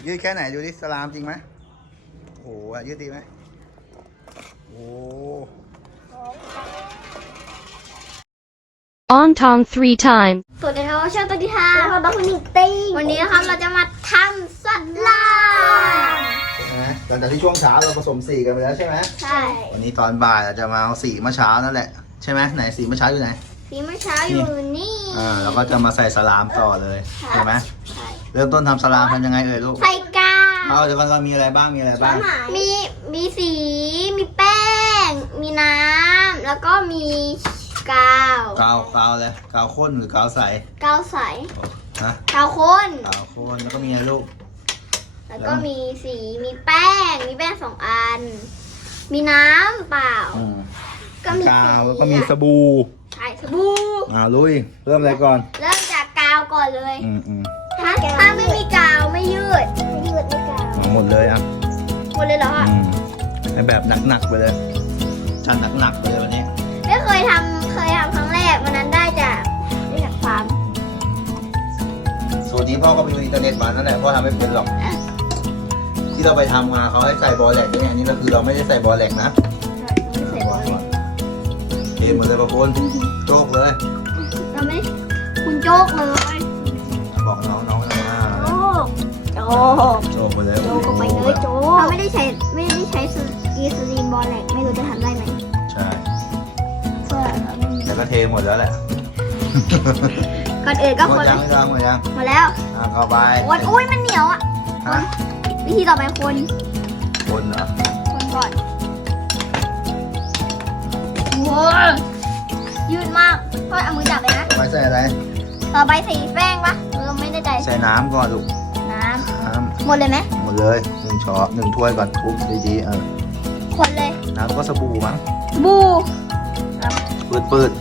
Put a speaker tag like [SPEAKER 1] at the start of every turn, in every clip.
[SPEAKER 1] ยืดแค่ไหนดูดิสลามจริงไหมโอ้โหยืดดีไหมโอ้
[SPEAKER 2] On Tong 3 times.
[SPEAKER 3] สวัสดีครับช่างตัวที่ห้าเราต้องคนหนึ่งตีวันนี้นะครับเราจะมาทำสลาม
[SPEAKER 1] ใช่ไหมหลังจากที่ช่วงเช้าเราผสมสีกันไปแล้วใช่ไหม
[SPEAKER 3] ใช่
[SPEAKER 1] วันนี้ตอนบ่ายเราจะมาเอาสีเมื่อเช้านั่นแหละใช่ไหมไหนสีเมื่อเช้าอยู่ไหน
[SPEAKER 3] สีเมื่อเช้าอยู่นี่
[SPEAKER 1] เราก็จะมาใส่สลามต่อเลยใช่ไหม
[SPEAKER 3] ใช่
[SPEAKER 1] เริ่มต้นทำสลามทำยังไงเอ่ยลูก
[SPEAKER 3] ใส่กาว
[SPEAKER 1] เดี๋ยวก่อนมีอะไรบ้างมีอะไรบ้าง
[SPEAKER 3] มีสีมีแป้ง มีน้ำแล้วก็มีกาว
[SPEAKER 1] กาวเลยกาวข้นหรือกาวใส
[SPEAKER 3] กาวใส
[SPEAKER 1] ฮะ
[SPEAKER 3] กาวข้น
[SPEAKER 1] กาวข้นแล้วก็มีอะไรลูก
[SPEAKER 3] แล้วก็มีสีมีแป้ง2 อัน มีน้ำเปล่า ก็มี
[SPEAKER 1] กาว
[SPEAKER 3] สี
[SPEAKER 1] แล้วก็มีสบู่
[SPEAKER 3] ใช่สบู่
[SPEAKER 1] ลุยเริ่มอะไรก่อน
[SPEAKER 3] เริ่มจากกาวก่อนเลย
[SPEAKER 1] อืม
[SPEAKER 3] ถ้าไม่มีกาวไม่ยืดไม่กาว
[SPEAKER 1] หมดเลยอ่ะ
[SPEAKER 3] หมดเลยเหรอ
[SPEAKER 1] ให้แบบหนักๆไปเลยจัดหนักๆไปเลยวันนี้
[SPEAKER 3] ไม่เคยทำครั้งแรกวันนั้นได้จากฟาร์ม
[SPEAKER 1] สูตรนี้พ่อก็ไปดูอินเทอร์เน็ตมานั่นแหละพ่อทำไม่เป็นหรอก ที่เราไปทำมาเขาให้ใส่บอลแลกด้วยอันนี้เราคือเราไม่ได้ใส่บอลแลกนะ
[SPEAKER 3] ไม่ใส่บอลเลย
[SPEAKER 1] เทหมดเลยประคุณโจกเลย
[SPEAKER 3] เราไม่คุณโจกเลย
[SPEAKER 1] บอกน้องๆนะว่า
[SPEAKER 3] โจก
[SPEAKER 1] โจกไปเลย
[SPEAKER 3] โจกก็ไปเลยโจกเราไม่ได้ใช้กีสตีนบอลแหลกไม่รู้จะทำได้ไหม
[SPEAKER 1] ใช่
[SPEAKER 3] เพื่อเราไม่มี
[SPEAKER 1] แต่ก็เทหมดแล้วแหละ
[SPEAKER 3] ก่อนอื่นก็
[SPEAKER 1] หม
[SPEAKER 3] ค
[SPEAKER 1] ด
[SPEAKER 3] น
[SPEAKER 1] ยังหมดยัง
[SPEAKER 3] หมดแล้ว
[SPEAKER 1] เข้าไป
[SPEAKER 3] คนอุ้ยมันเหนียวอ่ะ
[SPEAKER 1] ฮะ
[SPEAKER 3] วิธีต่อไปคน
[SPEAKER 1] คนเหรอ
[SPEAKER 3] คนก่อนโว้ยยืดมากพ่อเอามือจับเลยนะ
[SPEAKER 1] ต่อไปใส่อะไร
[SPEAKER 3] ต่อไปสีแป้งปะไม่ได้ใจ
[SPEAKER 1] ใส่น้ำก่อนลูก
[SPEAKER 3] น้
[SPEAKER 1] น้
[SPEAKER 3] ำหมดเลยไหม
[SPEAKER 1] ำหมดเลย1 ช้อน1 ถ้วยก่อนคลุกดีๆ
[SPEAKER 3] คนเลย
[SPEAKER 1] น้ำก็สบู่มั้ง
[SPEAKER 3] บู
[SPEAKER 1] ปืด
[SPEAKER 3] เปิด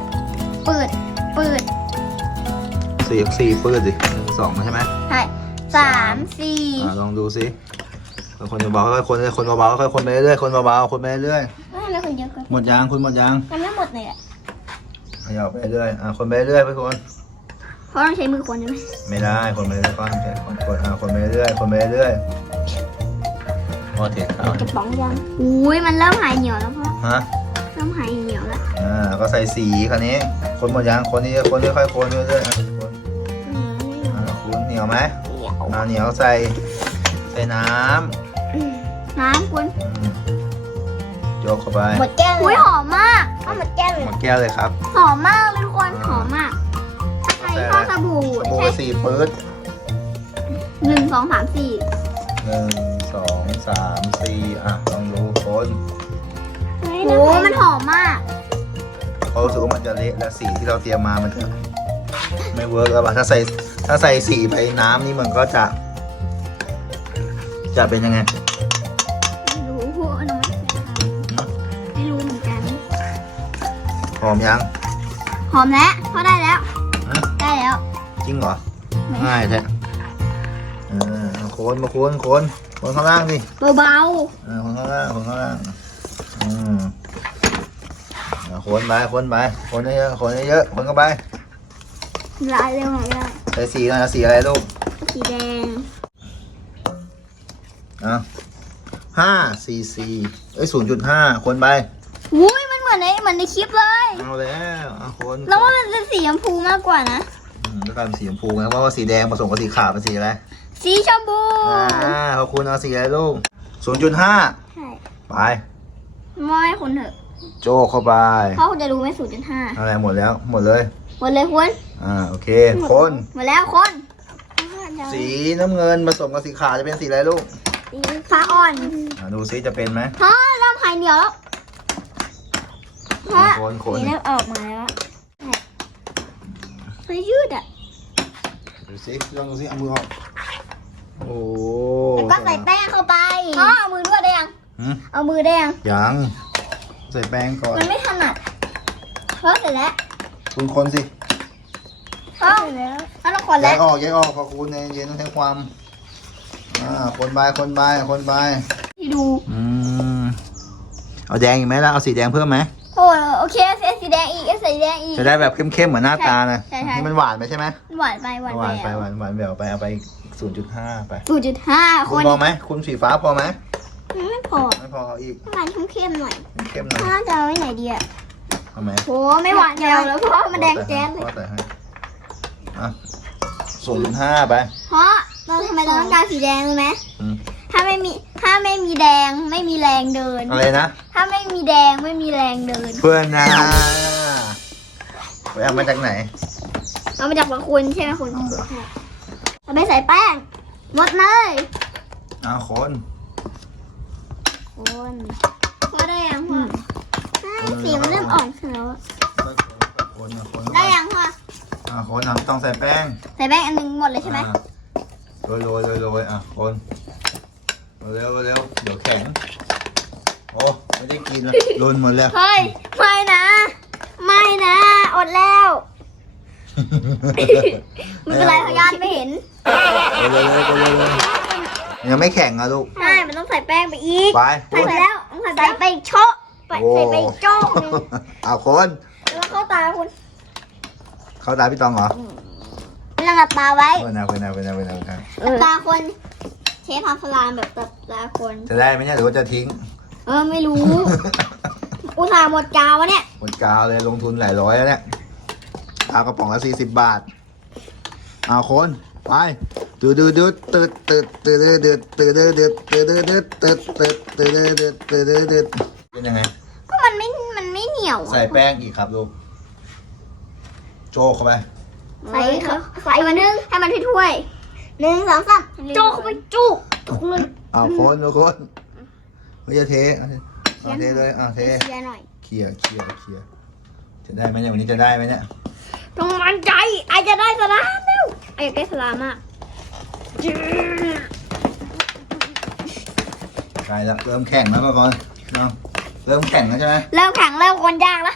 [SPEAKER 1] สี่ปืดสิ1 2ใช่ไหม
[SPEAKER 3] ใช่3 4
[SPEAKER 1] ลองดูสิคนเบาๆค่อยๆคนเลยคนเบาๆค่อยๆคนไปเรื่อยๆคนเบาๆคนไปเรื่อย
[SPEAKER 3] ไม่คนเยอะเกิน
[SPEAKER 1] ๆหมดยางคุณหมดยาง
[SPEAKER 3] มันไม่หมดเลยอ่ะ
[SPEAKER 1] ขยับไปเรื่อยคนไปเรื่อยไปคน
[SPEAKER 3] เพราะต้องใช้มือคนใช่ไหม
[SPEAKER 1] ไม่ได้คนไปเรื่อยคนคนไปเรื่อยคนไปเรื่อยพอเทข้าว
[SPEAKER 3] กระป๋องยังอุ้ยมันเริ่มหายเหนียวแล้วพ่อ
[SPEAKER 1] ฮะ
[SPEAKER 3] เริ่มหายเหนียวแล้ว
[SPEAKER 1] ก็ใส่สีคันนี้คนหมดยางคนนี้คนค่อยๆคนเรื่อยๆคนคุณเหนียวไหมเหนียวใส่น้
[SPEAKER 3] น้ำคุณ
[SPEAKER 1] ำโยกเข้าไป
[SPEAKER 3] หมดแก้วอุ้ยหอมมากหมดแก้วเลย
[SPEAKER 1] หมดแก้วเลยครับ
[SPEAKER 3] หอมมากเลยทุกคนหอมมากใช้ข้าวสบู่
[SPEAKER 1] สบู่
[SPEAKER 3] ใช้
[SPEAKER 1] 4 ปื๊ด
[SPEAKER 3] 1 2 3 4
[SPEAKER 1] 1 2 3 4ลองดูคน
[SPEAKER 3] โอ้มันหอมมาก
[SPEAKER 1] เขารู้สึกว่ามันจะเละและสีที่เราเตรียมมามันจะไม่เวิร์กแล้วป่ะถ้าใส่สีไปน้ำนี่มันก็จะเป็นยังไง
[SPEAKER 3] ไม่รู้พวกน้องไม่รู้เหมือนกัน
[SPEAKER 1] หอมยัง
[SPEAKER 3] หอมแล้วพอได้แล้ว
[SPEAKER 1] ฮะ
[SPEAKER 3] ได้แล้ว
[SPEAKER 1] จริงเหรอง่ายแท้คนมาคนข้างล่างดิ
[SPEAKER 3] เบา
[SPEAKER 1] คนข้างล่างคนเยอะคนเข้าไป
[SPEAKER 3] ๆลายเร็วหน่อยได้
[SPEAKER 1] ใส่สีหน่อยสีอะไรลูก
[SPEAKER 3] สีแดง
[SPEAKER 1] 5 cc 0.5 คนไป
[SPEAKER 3] อุ้ยมันเหมือนในคลิปเลย
[SPEAKER 1] เอาแล้วคน
[SPEAKER 3] แล้วว่ามันเป็นสีชมพูมากกว่านะ
[SPEAKER 1] แล้วกลายเป็นสีชมพูนะเพราะว่าสีแดงผสมกับสีขาวเป็นสีอะไร
[SPEAKER 3] สีชมพู
[SPEAKER 1] ขอบคุณเอาสีอะไรลูก 0.5
[SPEAKER 3] ใช่
[SPEAKER 1] ไป
[SPEAKER 3] ไม่ให้คุณเถอะ
[SPEAKER 1] โจกเข้าไป
[SPEAKER 3] เพราะคุณจะรู้ไหม0.5
[SPEAKER 1] อะไรหมดแล้วหมดเลย
[SPEAKER 3] หมดเลยคุณ
[SPEAKER 1] โอเคคน
[SPEAKER 3] หมดแล้วคน
[SPEAKER 1] สีน้ำเงินผสมกับสีขาวจะเป็นสีอะไรลูก
[SPEAKER 3] สีฟ้าอ่อน
[SPEAKER 1] ดูซิจะเป็นไหม
[SPEAKER 3] เพราะเริ่มหายเหนียวแล้วเพราะ
[SPEAKER 1] คน
[SPEAKER 3] สีเริ่มออกมาแล้วมันยืดอ่ะ
[SPEAKER 1] ดูซิลองดูซิเอามือออกโอ้
[SPEAKER 3] ก็ใส่แป้งเข้าไปพ่อเอามือด้วยได้ยัง เอามือได้ยัง
[SPEAKER 1] ยังใส่แป้งก่อน
[SPEAKER 3] มันไม่ถนัดเพราะเสร็จแล้ว
[SPEAKER 1] คุณคนสิ
[SPEAKER 3] พ่อแล้วต้องคน
[SPEAKER 1] แย
[SPEAKER 3] แล้ว
[SPEAKER 1] กออกขอคุณเย็นต้องใช้ความคนไป
[SPEAKER 3] ที่ดู
[SPEAKER 1] เอาแดงอีกไหมล่ะเอาสีแดงเพิ่มไหม
[SPEAKER 3] โอเคเสียสีแดงอีกสีแดงอีก
[SPEAKER 1] จะได้แบบเข้มๆเหมือนหน้าตานะ
[SPEAKER 3] ใช่
[SPEAKER 1] นี่มันหวานไปใช่ไหม
[SPEAKER 3] หวานไปหวาน
[SPEAKER 1] หวานไป
[SPEAKER 3] แล้ว
[SPEAKER 1] หวานแหววไปเอาไป 0.5 ไป
[SPEAKER 3] 0.5
[SPEAKER 1] คุ
[SPEAKER 3] ค
[SPEAKER 1] ณ
[SPEAKER 3] น
[SPEAKER 1] พอไหมคุณสีฟ้าพอไหม
[SPEAKER 3] ไม่พอ
[SPEAKER 1] ไม่พอเอาอีก
[SPEAKER 3] มันเข้มๆหน่อย
[SPEAKER 1] เข้มหน่อย
[SPEAKER 3] น่าจะเอาไว้ไหนดีอะ
[SPEAKER 1] ทำไม
[SPEAKER 3] โหไม่หวานเดียวแล้วเพราะมันแดงแจ๊ดเลย
[SPEAKER 1] พ่อใส่ให้อ่ะ0.5 ไป
[SPEAKER 3] เพราะเราทำไมเราต้องการสีแดงรู้ไหม
[SPEAKER 1] อืม
[SPEAKER 3] ถ้าไม่มีแดงไม่มีแรงเดิน
[SPEAKER 1] อะไรนะ
[SPEAKER 3] ถ้าไม่มีแดงไม่มีแรงเดิน
[SPEAKER 1] เพื่อนนะไปเอามาจากไหน
[SPEAKER 3] เรามาจากบางคุณใช่ไหมคุณเราไปใส่แป้งหมดเลย
[SPEAKER 1] เอาคน
[SPEAKER 3] คนพอได้ยังพ่อสีมันเริ่มอ่อนขึ้นแล้วอะ
[SPEAKER 1] คนคน
[SPEAKER 3] ได้ยังพ่อ
[SPEAKER 1] คนต้องใส่แป้ง
[SPEAKER 3] ใส่แป้งอันหนึงหมดเลยใช่ไหม
[SPEAKER 1] โรยคนเร็วเดี๋ยวแข็งโอ้ไม่ได้กินแล้วรุนหมดแล้ว
[SPEAKER 3] เฮ้ยไม่นะอดแล้วไม่เป็นไรพยานไม่เห็น
[SPEAKER 1] เร็วยังไม่แข็งอ่ะลูก
[SPEAKER 3] ใช่มันต้องใส่แป้งไปอีก
[SPEAKER 1] ไป
[SPEAKER 3] ใส่ไปแล้วต้องใส่ไปอีกโชะใส่ไปอีกโจ้หนึง
[SPEAKER 1] เอาคน
[SPEAKER 3] แล้วเข้าตาคุณ
[SPEAKER 1] เขาตาพี่ตองเหรอ
[SPEAKER 3] ไม่ต้องหลับตาไว้
[SPEAKER 1] เพื่อนนะ
[SPEAKER 3] ตาคนเชฟทำสลามแบบตาคน
[SPEAKER 1] จะได้ไหมเนี่ยหรือว่าจะทิ้ง
[SPEAKER 3] ไม่รู้ อุตส่าห์หมดกาววะเนี่ย
[SPEAKER 1] หมดกาวเลยลงทุนหลายร้อยแล้วเนี่ยเอากระป๋องละ40 บาทเอาคนไปตืดเป็นยังไง
[SPEAKER 3] ก็มันไม่เหนียวอะ
[SPEAKER 1] ใส่แป้งอีกครับลูกโจกเข้าไป
[SPEAKER 3] ใส่มานึ่งให้มันถ้วยๆ1 2 3โจกเข้าไปจุกเลย
[SPEAKER 1] เอาคนทุกคนไม่จะเทเอาเทเลยเอาเท
[SPEAKER 3] เชียร์หน่อย
[SPEAKER 1] เคลียร์จะได้ไหมเนี่ยวันนี้จะได้ไหมเนี่ย
[SPEAKER 3] ต้องมั่นใจไอจะได้สลามแล้วไออยากได้สลามมาก
[SPEAKER 1] ใช่แล้วเริ่มแข่งแล้วก่อนเนาะเริ่มแข่งแล้วใช่ไหม
[SPEAKER 3] เริ่มแข็งเริ่มคนยากแล้ว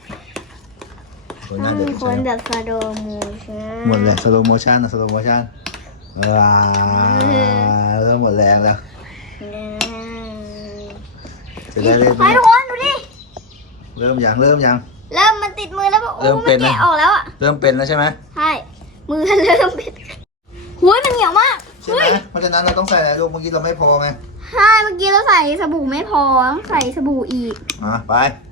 [SPEAKER 1] คนน่าเดือด
[SPEAKER 3] คนแบบสโลโมชั่น
[SPEAKER 1] หมดเลยสโลโมชั่นเริ่มหมดแรงแล้วจะได้เล่น
[SPEAKER 3] ไปทุกคนดูดิ
[SPEAKER 1] เริ่มยัง
[SPEAKER 3] เริ่มมันติดมือแล้วแบบ
[SPEAKER 1] เริ่
[SPEAKER 3] โอ้
[SPEAKER 1] มเป็
[SPEAKER 3] มัน
[SPEAKER 1] น
[SPEAKER 3] แกะออกแล้วอ่ะ
[SPEAKER 1] เริ่มเป็นแล้วใช่ไหม
[SPEAKER 3] ใช่มือเริ่มเป็นหุยมันเหนียวมาก
[SPEAKER 1] ใช่ไหมเพราะฉะนั้นเราต้องใส่อะไรลูกเมื่อกี้เราไม่พอไง
[SPEAKER 3] ใช่เมื่อกี้เราใส่สบู่ไม่พอต้องใส่สบู่อีก
[SPEAKER 1] ไป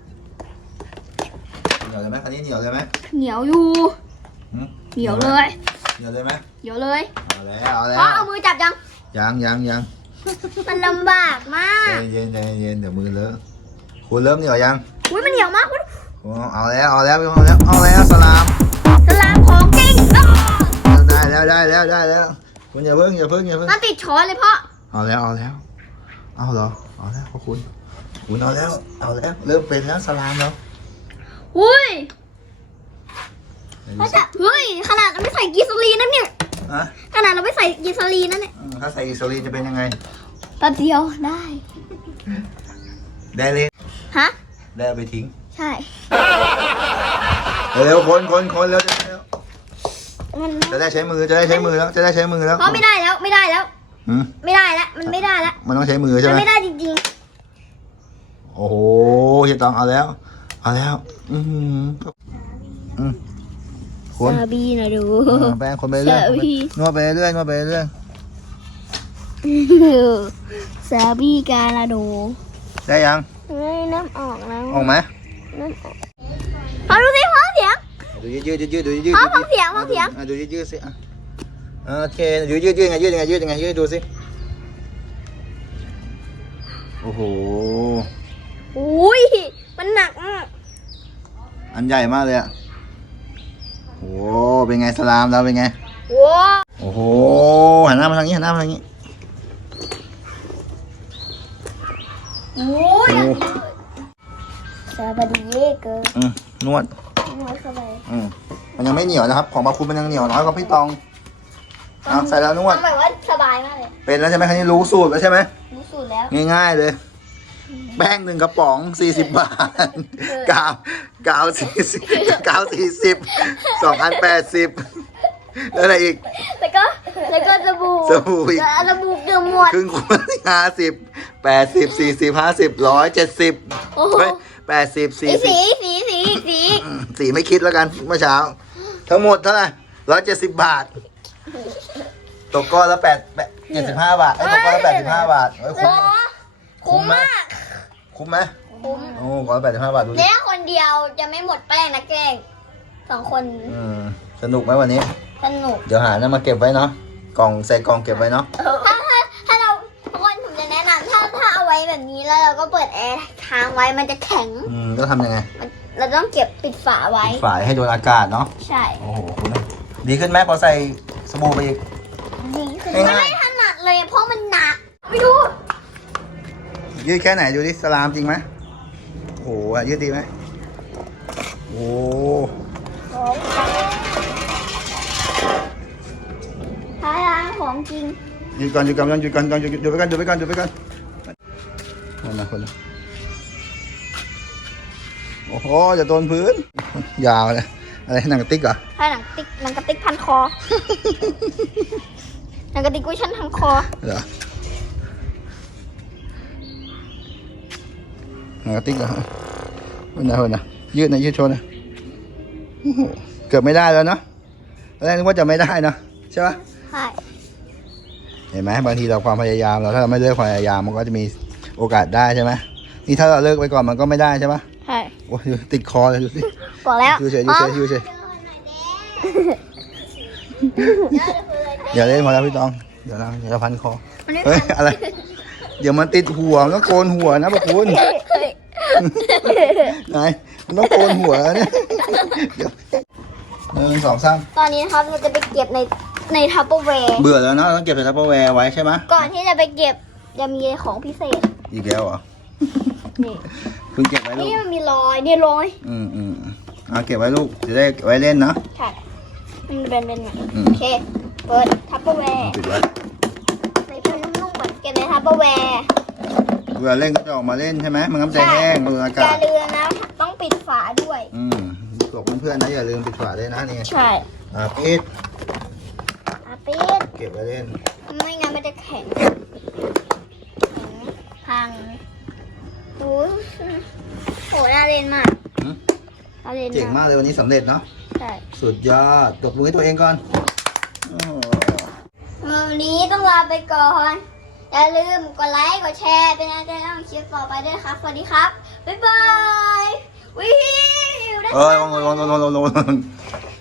[SPEAKER 1] เหนียวเลยไหมคันนี้เหนียวเลยไหม
[SPEAKER 3] เหนียวอยู่ เหนียวเลย
[SPEAKER 1] เหนียวเลยไหม
[SPEAKER 3] เหนียวเลย
[SPEAKER 1] เอาแล้ว
[SPEAKER 3] เพราะเอามือจับยัง
[SPEAKER 1] ยัง
[SPEAKER 3] มันลำบากมาก
[SPEAKER 1] เย็นเดี๋ยวมือเลอะคุณเริ่มเหนียวยัง
[SPEAKER 3] อุ้ยมันเหนียวมากคุณ
[SPEAKER 1] เอาแล้วสลาม
[SPEAKER 3] สลามของจริงอ้อ
[SPEAKER 1] ได้แล้วคุณอย่าเพิ่ง
[SPEAKER 3] มันติดช้อนเลยพ่อ
[SPEAKER 1] เอาเหรอเอาแล้วคุณเอาแล้วเริ่มเป็นแล้วสลามแล้ว
[SPEAKER 3] อุ้ยเขาจะเฮ้ยขนาดเราไม่ใส่กีซาลีนนั่นเนี่ย
[SPEAKER 1] อะ
[SPEAKER 3] ขนาดเราไม่ใส่กีซาลีนนั่นเนี่ย
[SPEAKER 1] ถ้าใส่อิสรีจะเป็นยังไง
[SPEAKER 3] แป๊บเดียวได้
[SPEAKER 1] ได้เลย
[SPEAKER 3] ฮะ
[SPEAKER 1] ได้เอาไปทิ้ง
[SPEAKER 3] ใช่
[SPEAKER 1] เร็วคนเร็ว
[SPEAKER 3] มัน
[SPEAKER 1] จะได้ใช้มือแล้ว
[SPEAKER 3] เพราะไม่ได้แล้ว
[SPEAKER 1] หืม
[SPEAKER 3] ไม่ได้แล้วมันไม่ได้แล้ว
[SPEAKER 1] มันต้องใช้มือใช่
[SPEAKER 3] มัน
[SPEAKER 1] ไหม
[SPEAKER 3] ไม่ได้จริง
[SPEAKER 1] โอ้โหเฮียตองเอาแล้วคน
[SPEAKER 3] ซาบีนะดู
[SPEAKER 1] แป้งคนไปเรื่อย
[SPEAKER 3] ซาบี
[SPEAKER 1] นวดไปเรื่อย
[SPEAKER 3] ซาบีกาลาโด
[SPEAKER 1] ได้ยัง
[SPEAKER 3] เฮ้ยน้ำออกแล้ว
[SPEAKER 1] ออกไหม
[SPEAKER 3] พอดูสิพ่อเสียง
[SPEAKER 1] ดูยืดดู
[SPEAKER 3] พ่อฟังเสียง
[SPEAKER 1] ดูยืดสิโอเคยืดยังไงยืดดูสิโอ้โห
[SPEAKER 3] อุ้ยมันหนักมาก
[SPEAKER 1] อันใหญ่มากเลยอะโอ้เป็นไงสลามเราเป็นไง
[SPEAKER 3] ว้า
[SPEAKER 1] โอ้โหหันหน้ามาทางนี้
[SPEAKER 3] โอ้ยซาบาดีเย่เกอร์
[SPEAKER 1] นวด
[SPEAKER 3] นวดเข้าไป
[SPEAKER 1] มันยังไม่เหนียวนะครับ ของบาคูมันยังเหนียวน้อยกว่าพี่ตองใส่แล้วนวด
[SPEAKER 3] ทำแบบว่าสบายมากเลย
[SPEAKER 1] เป็นแล้วใช่ไหมคันนี้รู้สูตรแล้วใช่ไหม
[SPEAKER 3] รู้สูตรแล้ว
[SPEAKER 1] ง่ายๆเลย แป้ง1 กระป๋อง40 บาทกาว40 2 อัน 80แล้วอะไรอีก
[SPEAKER 3] แล้วก็สบู่
[SPEAKER 1] สบู่อีก
[SPEAKER 3] แล้วสบู่เดือดหมด
[SPEAKER 1] ครึ่งขวด50 80 40 50 170
[SPEAKER 3] โอ้โห
[SPEAKER 1] เฮ้ย80
[SPEAKER 3] สี
[SPEAKER 1] สีไม่คิดแล้วกันเมื่อเช้า ทั้งหมดเท่าไหร่170 บาทตกก้อนละ75 บาทไอ้ยตกก้อนละ85 บาทเอ้ย
[SPEAKER 3] โอ้คุ้มมาก
[SPEAKER 1] คุ้มไหม
[SPEAKER 3] คุ้ม
[SPEAKER 1] โอ้ก้อนละ85 บาทดูดิ
[SPEAKER 3] เนี่ยคนเดียวจะไม่หมดแป้งนะแกล้ง2 คน
[SPEAKER 1] สนุกไหมวันนี้
[SPEAKER 3] สนุก
[SPEAKER 1] เดี๋ยวหาน้ำมาเก็บไว้เนาะกล่องใส่กล่องเก็บไว้เนาะ
[SPEAKER 3] ถ้าเราทุกคนผมจะแนะนำถ้าเอาไว้แบบนี้แล้วเราก็เปิดแอร์ค้างไว้มันจะแข็ง
[SPEAKER 1] ก็ทำยังไง
[SPEAKER 3] เราต้องเก็บปิดฝาไว้
[SPEAKER 1] ฝายให้โดนอากาศเนาะ
[SPEAKER 3] ใช่
[SPEAKER 1] โอ้โหคุณดีขึ้นไหมพอใส่สบู่ไปอีก
[SPEAKER 3] ดีขึ้น
[SPEAKER 1] ง่ายๆ
[SPEAKER 3] ไม่ถนัดเลยเพราะมันหนักไม่ดู
[SPEAKER 1] ยืดแค่ไหนดูดิสลามจริงไหมโอ้โหยืดดีไหมโอ้
[SPEAKER 3] ท้ายร้านของจริง
[SPEAKER 1] หยุดก่อนหยุดก่อนหยุดก่อนหยุดไปก่อนหยุดไปก่อนหยุดไปก่อนคนละคนละโอ้โหจะโดนพื้น ยาวเลยอะไรหนังติ๊กเหรอ
[SPEAKER 3] ถ้าหนังกระติกพันคอ หนังกระติกกุ้ยชั่นพันคอ
[SPEAKER 1] เหรอหนังติ๊กเหรอคนนะยืดนะยืดโชว์นะโอ้โหเกือบไม่ได้แล้วเนาะตอนแรกนึกว่าจะไม่ได้เนาะใช่ปะ
[SPEAKER 3] ใช่
[SPEAKER 1] เห็นไหมบางทีเราความพยายามเราถ้าเราไม่เลิกความพยายามมันก็จะมีโอกาสได้ใช่ไหมนี่ถ้าเราเลิกไปก่อนมันก็ไม่ได้ใช่ปะ
[SPEAKER 3] ใช่
[SPEAKER 1] โอ้ยติดคอเลยดูสิ
[SPEAKER 3] บอกแล้ว
[SPEAKER 1] ดูเฉยดูเฉยดูเฉยอย่าเล่นพอแล้วพี่ตองเดี๋ยวเราพันคอเฮ้ยอะไรเดี๋ยวมันติดหัวมันต้องโกนหัวนะพวกคุณไหนมันต้องโกนหัวเนี่ยเดี๋ยว1 2 3
[SPEAKER 3] ตอนนี้นะครับเราจะไปเก็บในทัพเปอร์แวร์
[SPEAKER 1] เบื่อแล้วเนาะต้องเก็บใส่ทัพเปอร์แวร์ไว้ใช่ไหม
[SPEAKER 3] ก่อนที่จะไปเก็บจะมีของพิเศษ
[SPEAKER 1] อีกแล้วเหรอ
[SPEAKER 3] นี่
[SPEAKER 1] เพิ่งเก็บไว้ลูก
[SPEAKER 3] นี่มันมีรอยนี่รอย
[SPEAKER 1] เอาเก็บไว้ลูกจะได้ไว้เล่นเนาะ
[SPEAKER 3] ใช่มันเป็นแบบนี้
[SPEAKER 1] อืม
[SPEAKER 3] โอเคเปิดทัพเปอร์แวร์
[SPEAKER 1] ปิดไว้
[SPEAKER 3] ใส่ผ้านุ่มๆก่อนเก็บในทัพเปอร์แวร์
[SPEAKER 1] เวลาเล่นก็จะออกมาเล่นใช่ไหมมันก็จะแห้งโดนอา
[SPEAKER 3] อย่าก
[SPEAKER 1] าศ
[SPEAKER 3] ลืมนะต้องปิดฝาด้วย
[SPEAKER 1] บอกเพื่อนๆนะอย่าลืมปิดฝาด้วยนะนี่
[SPEAKER 3] ใช่
[SPEAKER 1] ปิด
[SPEAKER 3] ปิด
[SPEAKER 1] เก็บไว้เล่น
[SPEAKER 3] ไม่งั้นมันจะแข็งพังดูโหน่าเล่นมาก
[SPEAKER 1] หืม
[SPEAKER 3] น่าเล่น
[SPEAKER 1] เจ๋งมากเลยวันนี้สำเร็จเนาะ
[SPEAKER 3] ใช่
[SPEAKER 1] สุดยอดตบมือให้ตัวเองก่อนโอ้
[SPEAKER 3] วันนี้ต้องลาไปก่อน อย่าลืมกดไลค์กดแชร์เป็นกำลังใจให้คลิปต่อไปด้วยครับ สวัสดีครับ บ๊ายบายวิวได้
[SPEAKER 1] เอ้ยวง